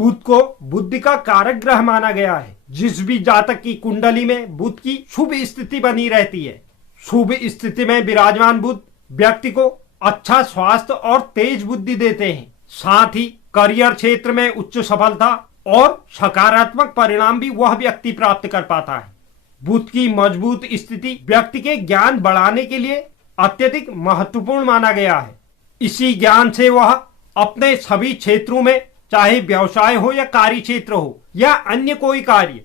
बुध को बुद्धि का कारक ग्रह माना गया है। जिस भी जातक की कुंडली में बुध की शुभ स्थिति बनी रहती है, शुभ स्थिति में विराजमान बुध व्यक्ति को अच्छा स्वास्थ्य और तेज बुद्धि देते हैं। साथ ही करियर क्षेत्र में उच्च सफलता और सकारात्मक परिणाम भी वह व्यक्ति प्राप्त कर पाता है। बुध की मजबूत स्थिति व्यक्ति के ज्ञान बढ़ाने के लिए अत्यधिक महत्वपूर्ण माना गया है। इसी ज्ञान से वह अपने सभी क्षेत्रों में, चाहे व्यवसाय हो या कार्य क्षेत्र हो या अन्य कोई कार्य,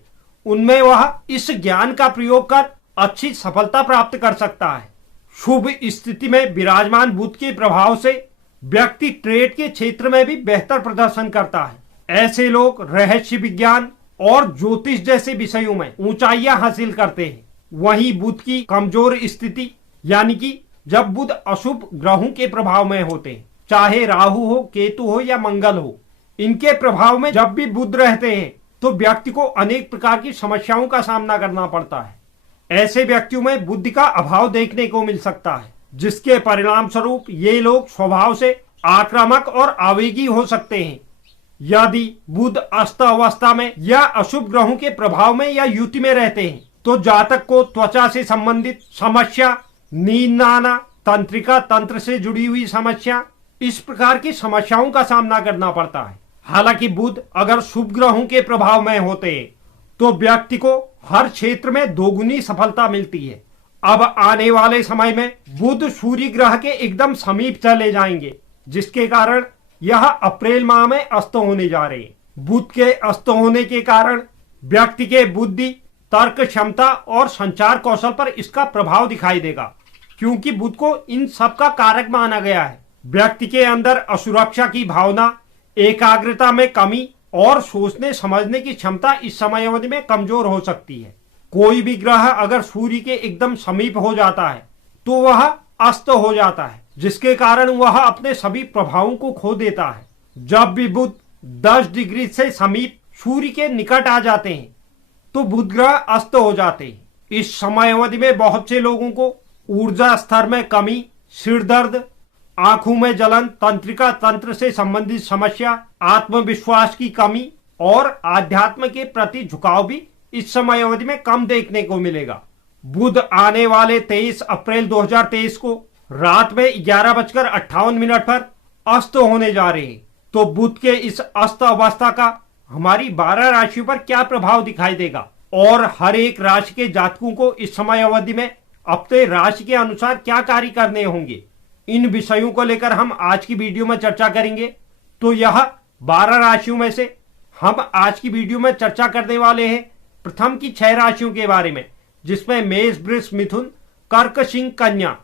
उनमें वह इस ज्ञान का प्रयोग कर अच्छी सफलता प्राप्त कर सकता है। शुभ स्थिति में विराजमान बुध के प्रभाव से व्यक्ति ट्रेड के क्षेत्र में भी बेहतर प्रदर्शन करता है। ऐसे लोग रहस्य विज्ञान और ज्योतिष जैसे विषयों में ऊंचाइयां हासिल करते हैं। वहीं बुध की कमजोर स्थिति, यानी कि जब बुध अशुभ ग्रहों के प्रभाव में होते हैं, चाहे राहु हो, केतु हो या मंगल हो, इनके प्रभाव में जब भी बुध रहते हैं तो व्यक्ति को अनेक प्रकार की समस्याओं का सामना करना पड़ता है। ऐसे व्यक्तियों में बुद्धि का अभाव देखने को मिल सकता है, जिसके परिणाम स्वरूप ये लोग स्वभाव से आक्रामक और आवेगी हो सकते हैं। यदि बुध अस्त अवस्था में या अशुभ ग्रहों के प्रभाव में या युति में रहते हैं तो जातक को त्वचा से संबंधित समस्या, नींद न आना, तंत्रिका तंत्र से जुड़ी हुई समस्या, इस प्रकार की समस्याओं का सामना करना पड़ता है। हालांकि बुध अगर शुभ ग्रहों के प्रभाव में होते हैं तो व्यक्ति को हर क्षेत्र में दोगुनी सफलता मिलती है। अब आने वाले समय में बुध सूर्य ग्रह के एकदम समीप चले जाएंगे, जिसके कारण यह अप्रैल माह में अस्त होने जा रहे हैं। बुध के अस्त होने के कारण व्यक्ति के बुद्धि, तर्क क्षमता और संचार कौशल पर इसका प्रभाव दिखाई देगा, क्योंकि बुध को इन सब का कारक माना गया है। व्यक्ति के अंदर असुरक्षा की भावना, एकाग्रता में कमी और सोचने समझने की क्षमता इस समय अवधि में कमजोर हो सकती है। कोई भी ग्रह अगर सूर्य के एकदम समीप हो जाता है तो वह अस्त हो जाता है, जिसके कारण वह अपने सभी प्रभावों को खो देता है। जब भी बुध 10 डिग्री से समीप सूर्य के निकट आ जाते हैं तो बुध ग्रह अस्त हो जाते हैं। इस समय अवधि में बहुत से लोगों को ऊर्जा स्तर में कमी, सिर दर्द, आंखों में जलन, तंत्रिका तंत्र से संबंधित समस्या, आत्मविश्वास की कमी और आध्यात्म के प्रति झुकाव भी इस समय अवधि में कम देखने को मिलेगा। बुध आने वाले 23 अप्रैल 2023 को रात में 11:58 पर अस्त होने जा रहे हैं। तो बुध के इस अस्त अवस्था का हमारी 12 राशियों पर क्या प्रभाव दिखाई देगा और हर एक राशि के जातकों को इस समय अवधि में अपने राशि के अनुसार क्या कार्य करने होंगे, इन विषयों को लेकर हम आज की वीडियो में चर्चा करेंगे। तो यह 12 राशियों में से हम आज की वीडियो में चर्चा करने वाले हैं प्रथम की 6 राशियों के बारे में, जिसमें मेष, वृष, मिथुन, कर्क, सिंह, कन्या,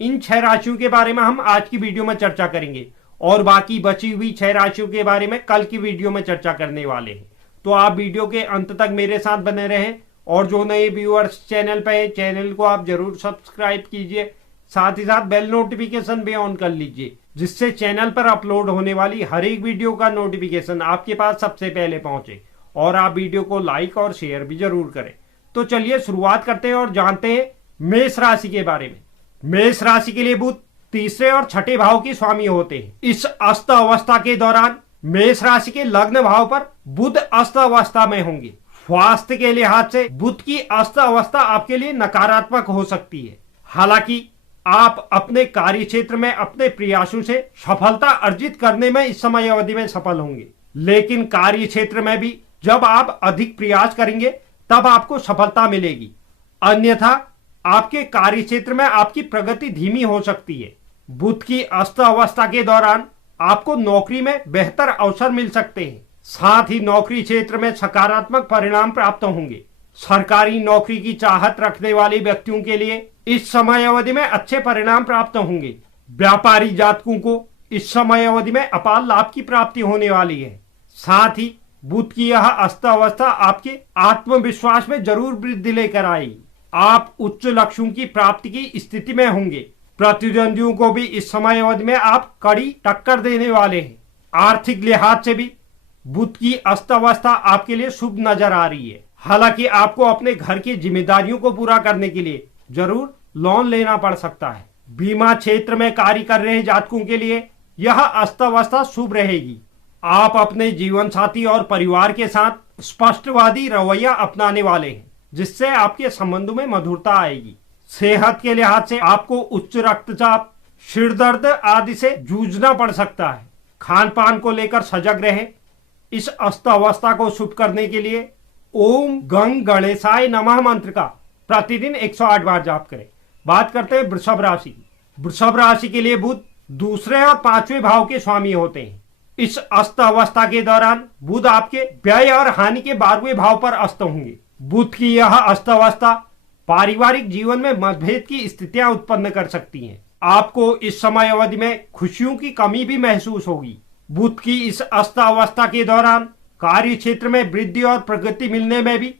इन 6 राशियों के बारे में हम आज की वीडियो में चर्चा करेंगे और बाकी बची हुई 6 राशियों के बारे में कल की वीडियो में चर्चा करने वाले हैं। तो आप वीडियो के अंत तक मेरे साथ बने रहें और जो नए व्यूअर्स चैनल पे हैं, चैनल को आप जरूर सब्सक्राइब कीजिए, साथ ही साथ बेल नोटिफिकेशन भी ऑन कर लीजिए, जिससे चैनल पर अपलोड होने वाली हर एक वीडियो का नोटिफिकेशन आपके पास सबसे पहले पहुंचे। और आप वीडियो को लाइक और शेयर भी जरूर करें। तो चलिए शुरुआत करते हैं और जानते हैं मेष राशि के बारे में। मेष राशि के लिए बुध तीसरे और छठे भाव के स्वामी होते हैं। इस अस्त अवस्था के दौरान मेष राशि के लग्न भाव पर बुध अस्त अवस्था में होंगे। स्वास्थ्य के लिहाज से बुध की अस्त अवस्था आपके लिए नकारात्मक हो सकती है। हालांकि आप अपने कार्य क्षेत्र में अपने प्रयासों से सफलता अर्जित करने में इस समय अवधि में सफल होंगे, लेकिन कार्य क्षेत्र में भी जब आप अधिक प्रयास करेंगे तब आपको सफलता मिलेगी, अन्यथा आपके कार्य क्षेत्र में आपकी प्रगति धीमी हो सकती है। बुध की अस्त अवस्था के दौरान आपको नौकरी में बेहतर अवसर मिल सकते हैं, साथ ही नौकरी क्षेत्र में सकारात्मक परिणाम प्राप्त होंगे। सरकारी नौकरी की चाहत रखने वाले व्यक्तियों के लिए इस समय अवधि में अच्छे परिणाम प्राप्त होंगे। व्यापारी जातकों को इस समय अवधि में अपार लाभ की प्राप्ति होने वाली है। साथ ही बुध की यह अस्त अवस्था आपके आत्मविश्वास में जरूर वृद्धि लेकर आएगी। आप उच्च लक्ष्यों की प्राप्ति की स्थिति में होंगे। प्रतिद्वंदियों को भी इस समय अवधि में आप कड़ी टक्कर देने वाले हैं। आर्थिक लिहाज से भी बुध की अस्त अवस्था आपके लिए शुभ नजर आ रही है। हालांकि आपको अपने घर की जिम्मेदारियों को पूरा करने के लिए जरूर लोन लेना पड़ सकता है। बीमा क्षेत्र में कार्य कर रहे जातकों के लिए यह अस्त अवस्था शुभ रहेगी। आप अपने जीवन साथी और परिवार के साथ स्पष्टवादी रवैया अपनाने वाले हैं, जिससे आपके संबंधों में मधुरता आएगी। सेहत के लिहाज से आपको उच्च रक्तचाप, सिर दर्द आदि से जूझना पड़ सकता है। खान पान को लेकर सजग रहे। इस अस्थावस्था को शुभ करने के लिए ओम गंग गणेशाय नमः मंत्र का प्रतिदिन 108 बार जाप करें। बात करते हैं वृषभ राशि की। वृषभ राशि के लिए बुध दूसरे और पांचवें भाव के स्वामी होते हैं। इस अस्त अवस्था के दौरान बुध आपके व्यय और हानि के 12वें भाव पर अस्त होंगे। बुध की यह अस्त अवस्था पारिवारिक जीवन में मतभेद की स्थितियां उत्पन्न कर सकती हैं। आपको इस समय अवधि में खुशियों की कमी भी महसूस होगी। बुध की इस अस्त अवस्था के दौरान कार्य क्षेत्र में वृद्धि और प्रगति मिलने में भी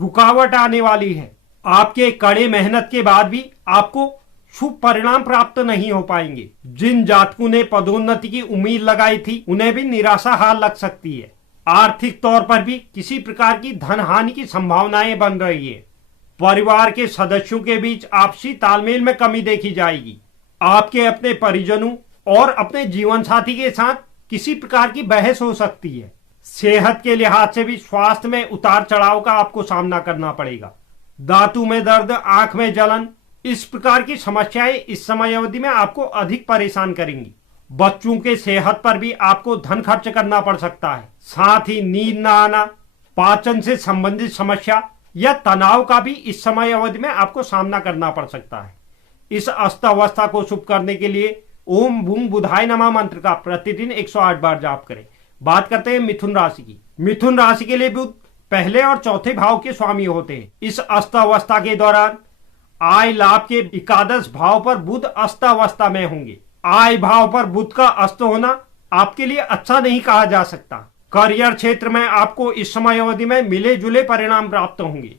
रुकावट आने वाली है। आपके कड़े मेहनत के बाद भी आपको शुभ परिणाम प्राप्त नहीं हो पाएंगे। जिन जातकों ने पदोन्नति की उम्मीद लगाई थी, उन्हें भी निराशा हाल लग सकती है। आर्थिक तौर पर भी किसी प्रकार की धन हानि की संभावनाएं बन रही है। परिवार के सदस्यों के बीच आपसी तालमेल में कमी देखी जाएगी। आपके अपने परिजनों और अपने जीवन साथी के साथ किसी प्रकार की बहस हो सकती है। सेहत के लिहाज से भी स्वास्थ्य में उतार चढ़ाव का आपको सामना करना पड़ेगा। दांतों में दर्द, आंख में जलन, इस प्रकार की समस्याएं इस समय अवधि में आपको अधिक परेशान करेंगी। बच्चों के सेहत पर भी आपको धन खर्च करना पड़ सकता है। साथ ही नींद न आना, पाचन से संबंधित समस्या या तनाव का भी इस समय अवधि में आपको सामना करना पड़ सकता है। इस अस्त अवस्था को शुभ करने के लिए ओम भूंग बुधाय नमः मंत्र का प्रतिदिन 108 बार जाप करें। बात करते हैं मिथुन राशि की। मिथुन राशि के लिए बुध पहले और चौथे भाव के स्वामी होते हैं। इस अस्त अवस्था के दौरान आय लाभ के एकादश भाव पर बुध अस्त अवस्था में होंगे। आय भाव पर बुध का अस्त होना आपके लिए अच्छा नहीं कहा जा सकता। करियर क्षेत्र में आपको इस समय अवधि में मिले जुले परिणाम प्राप्त होंगे।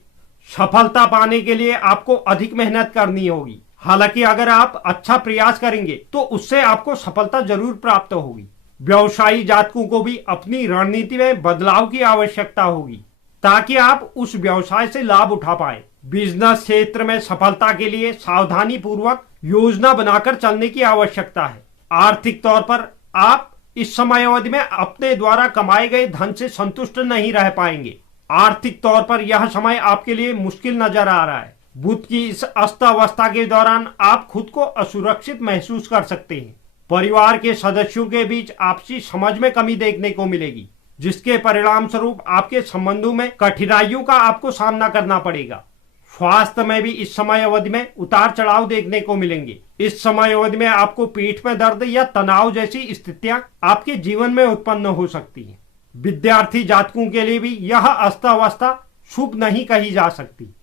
सफलता पाने के लिए आपको अधिक मेहनत करनी होगी। हालांकि अगर आप अच्छा प्रयास करेंगे तो उससे आपको सफलता जरूर प्राप्त होगी। व्यवसायी जातकों को भी अपनी रणनीति में बदलाव की आवश्यकता होगी ताकि आप उस व्यवसाय से लाभ उठा पाए। बिजनेस क्षेत्र में सफलता के लिए सावधानी पूर्वक योजना बनाकर चलने की आवश्यकता है। आर्थिक तौर पर आप इस समय अवधि में अपने द्वारा कमाए गए धन से संतुष्ट नहीं रह पाएंगे। आर्थिक तौर पर यह समय आपके लिए मुश्किल नजर आ रहा है। बुध की इस अस्त अवस्था के दौरान आप खुद को असुरक्षित महसूस कर सकते हैं। परिवार के सदस्यों के बीच आपसी समझ में कमी देखने को मिलेगी, जिसके परिणाम स्वरूप आपके संबंधों में कठिनाइयों का आपको सामना करना पड़ेगा। स्वास्थ्य में भी इस समय अवधि में उतार चढ़ाव देखने को मिलेंगे। इस समय अवधि में आपको पीठ में दर्द या तनाव जैसी स्थितियां आपके जीवन में उत्पन्न हो सकती हैं। विद्यार्थी जातकों के लिए भी यह अस्त अवस्था शुभ नहीं कही जा सकती।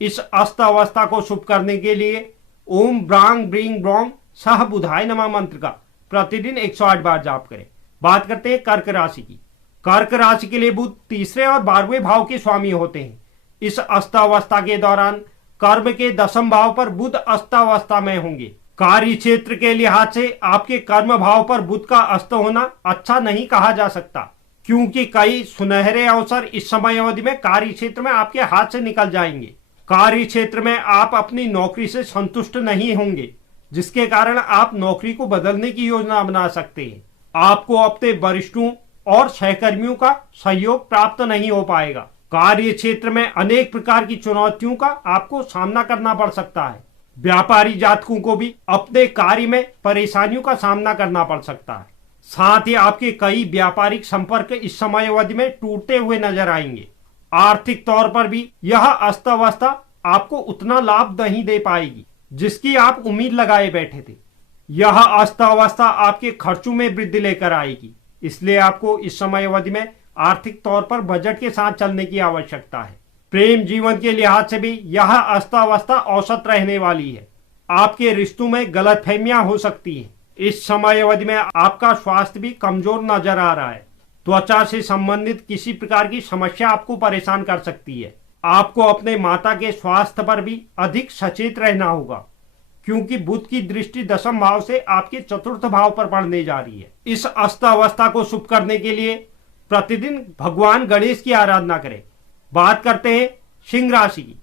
इस अस्त अवस्था को शुभ करने के लिए ओम ब्रांग ब्रींग ब्रोंग सह बुधाय नमः मंत्र का प्रतिदिन 108 बार जाप करें। बात करते हैं कर्क राशि की। कर्क राशि के लिए बुध तीसरे और 12वें भाव के स्वामी होते हैं। इस अस्तावस्था के दौरान कर्म के 10वें भाव पर बुध अस्तावस्था में होंगे। कार्य क्षेत्र के लिहाज से आपके कर्म भाव पर बुध का अस्त होना अच्छा नहीं कहा जा सकता, क्योंकि कई सुनहरे अवसर इस समय अवधि में कार्य क्षेत्र में आपके हाथ से निकल जाएंगे। कार्य क्षेत्र में आप अपनी नौकरी से संतुष्ट नहीं होंगे, जिसके कारण आप नौकरी को बदलने की योजना बना सकते हैं। आपको अपने वरिष्ठों और सहकर्मियों का सहयोग प्राप्त नहीं हो पाएगा। कार्य क्षेत्र में अनेक प्रकार की चुनौतियों का आपको सामना करना पड़ सकता है। व्यापारी जातकों को भी अपने कार्य में परेशानियों का सामना करना पड़ सकता है। साथ ही आपके कई व्यापारिक संपर्क इस समय अवधि में टूटते हुए नजर आएंगे। आर्थिक तौर पर भी यह अस्तव्यवस्था आपको उतना लाभ नहीं दे पाएगी जिसकी आप उम्मीद लगाए बैठे थे। यह अस्तव्यवस्था आपके खर्चों में वृद्धि लेकर आएगी, इसलिए आपको इस समय अवधि में आर्थिक तौर पर बजट के साथ चलने की आवश्यकता है। प्रेम जीवन के लिहाज से भी यह अस्तव्यवस्था औसत रहने वाली है। आपके रिश्तों में गलतफहमियां हो सकती हैं। इस समय अवधि में आपका स्वास्थ्य भी कमजोर नजर आ रहा है। त्वचा से संबंधित किसी प्रकार की समस्या आपको परेशान कर सकती है। आपको अपने माता के स्वास्थ्य पर भी अधिक सचेत रहना होगा, क्योंकि बुध की दृष्टि 10वें भाव से आपके 4th भाव पर पड़ने जा रही है। इस अस्तव्यवस्था को शुभ करने के लिए प्रतिदिन भगवान गणेश की आराधना करें। बात करते हैं सिंह राशि की।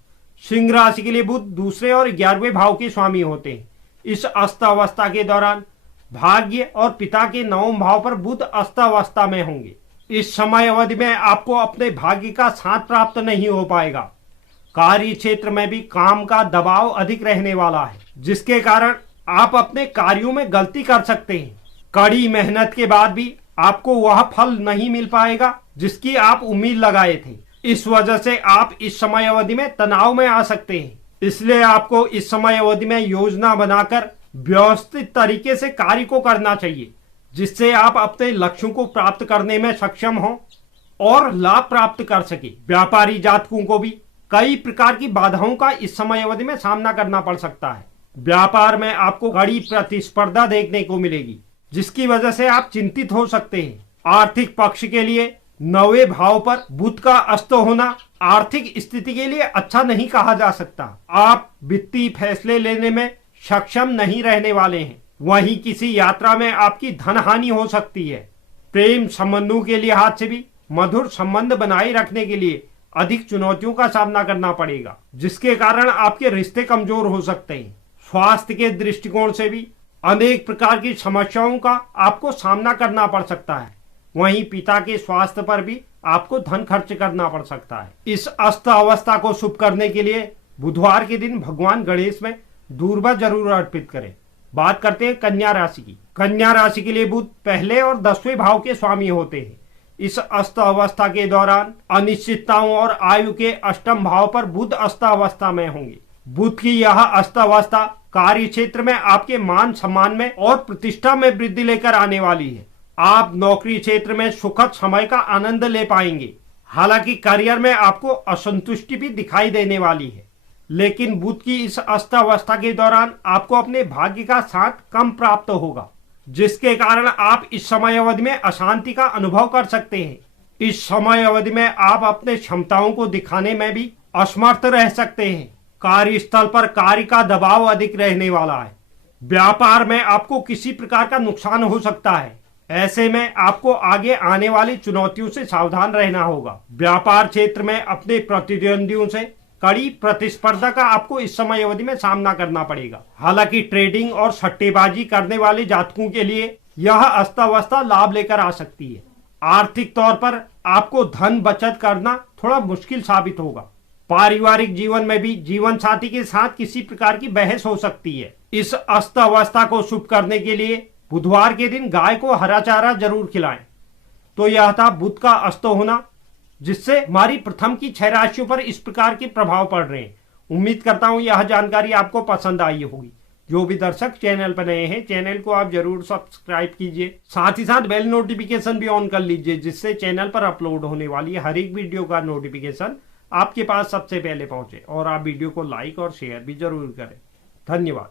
सिंह राशि के लिए बुध दूसरे और 11वें भाव के स्वामी होते हैं। इस अस्तव्यवस्था के दौरान भाग्य और पिता के नवम भाव पर बुध अस्तावस्था में होंगे। इस समय अवधि में आपको अपने भाग्य का साथ प्राप्त नहीं हो पाएगा। कार्य क्षेत्र में भी काम का दबाव अधिक रहने वाला है, जिसके कारण आप अपने कार्यों में गलती कर सकते हैं। कड़ी मेहनत के बाद भी आपको वह फल नहीं मिल पाएगा जिसकी आप उम्मीद लगाए थे। इस वजह से आप इस समय अवधि में तनाव में आ सकते हैं। इसलिए आपको इस समय अवधि में योजना बनाकर व्यवस्थित तरीके से कार्य को करना चाहिए, जिससे आप अपने लक्ष्यों को प्राप्त करने में सक्षम हो और लाभ प्राप्त कर सके। व्यापारी जातकों को भी कई प्रकार की बाधाओं का इस समय अवधि में सामना करना पड़ सकता है। व्यापार में आपको कड़ी प्रतिस्पर्धा देखने को मिलेगी, जिसकी वजह से आप चिंतित हो सकते हैं। आर्थिक पक्ष के लिए 9वें भाव पर बुध का अस्त होना आर्थिक स्थिति के लिए अच्छा नहीं कहा जा सकता। आप वित्तीय फैसले लेने में सक्षम नहीं रहने वाले हैं। वहीं किसी यात्रा में आपकी धन हानि हो सकती है। प्रेम संबंधों के लिहाज से भी मधुर संबंध बनाए रखने के लिए अधिक चुनौतियों का सामना करना पड़ेगा, जिसके कारण आपके रिश्ते कमजोर हो सकते हैं। स्वास्थ्य के दृष्टिकोण से भी अनेक प्रकार की समस्याओं का आपको सामना करना पड़ सकता है। वहीं पिता के स्वास्थ्य पर भी आपको धन खर्च करना पड़ सकता है। इस अस्त अवस्था को शुभ करने के लिए बुधवार के दिन भगवान गणेश में दूर्वा जरूर अर्पित करें। बात करते हैं कन्या राशि की। कन्या राशि के लिए बुध पहले और 10वें भाव के स्वामी होते हैं। इस अस्त अवस्था के दौरान अनिश्चितताओं और आयु के अष्टम भाव पर बुध अस्त अवस्था में होंगे। बुध की यह अस्त अवस्था कार्य क्षेत्र में आपके मान सम्मान में और प्रतिष्ठा में वृद्धि लेकर आने वाली है। आप नौकरी क्षेत्र में सुखद समय का आनंद ले पाएंगे। हालांकि करियर में आपको असंतुष्टि भी दिखाई देने वाली है, लेकिन बुध की इस अवस्था के दौरान आपको अपने भाग्य का साथ कम प्राप्त होगा, जिसके कारण आप इस समय अवधि में अशांति का अनुभव कर सकते हैं। इस समय अवधि में आप अपने क्षमताओं को दिखाने में भी असमर्थ रह सकते हैं। कार्यस्थल पर कार्य का दबाव अधिक रहने वाला है। व्यापार में आपको किसी प्रकार का नुकसान हो सकता है। ऐसे में आपको आगे आने वाली चुनौतियों से सावधान रहना होगा। व्यापार क्षेत्र में अपने प्रतिद्वंदियों से कड़ी प्रतिस्पर्धा का आपको इस समय अवधि में सामना करना पड़ेगा। हालांकि ट्रेडिंग और सट्टेबाजी करने वाले जातकों के लिए यह अवस्था लाभ लेकर आ सकती है। आर्थिक तौर पर आपको धन बचत करना थोड़ा मुश्किल साबित होगा। पारिवारिक जीवन में भी जीवन साथी के साथ किसी प्रकार की बहस हो सकती है। इस अवस्था को शुभ करने के लिए बुधवार के दिन गाय को हरा चारा जरूर खिलाएं। तो यह था बुध का अस्त होना, जिससे हमारी प्रथम की 6 राशियों पर इस प्रकार के प्रभाव पड़ रहे हैं। उम्मीद करता हूं यह जानकारी आपको पसंद आई होगी। जो भी दर्शक चैनल पर नए हैं, चैनल को आप जरूर सब्सक्राइब कीजिए। साथ ही साथ बेल नोटिफिकेशन भी ऑन कर लीजिए, जिससे चैनल पर अपलोड होने वाली हर एक वीडियो का नोटिफिकेशन आपके पास सबसे पहले पहुंचे। और आप वीडियो को लाइक और शेयर भी जरूर करें। धन्यवाद।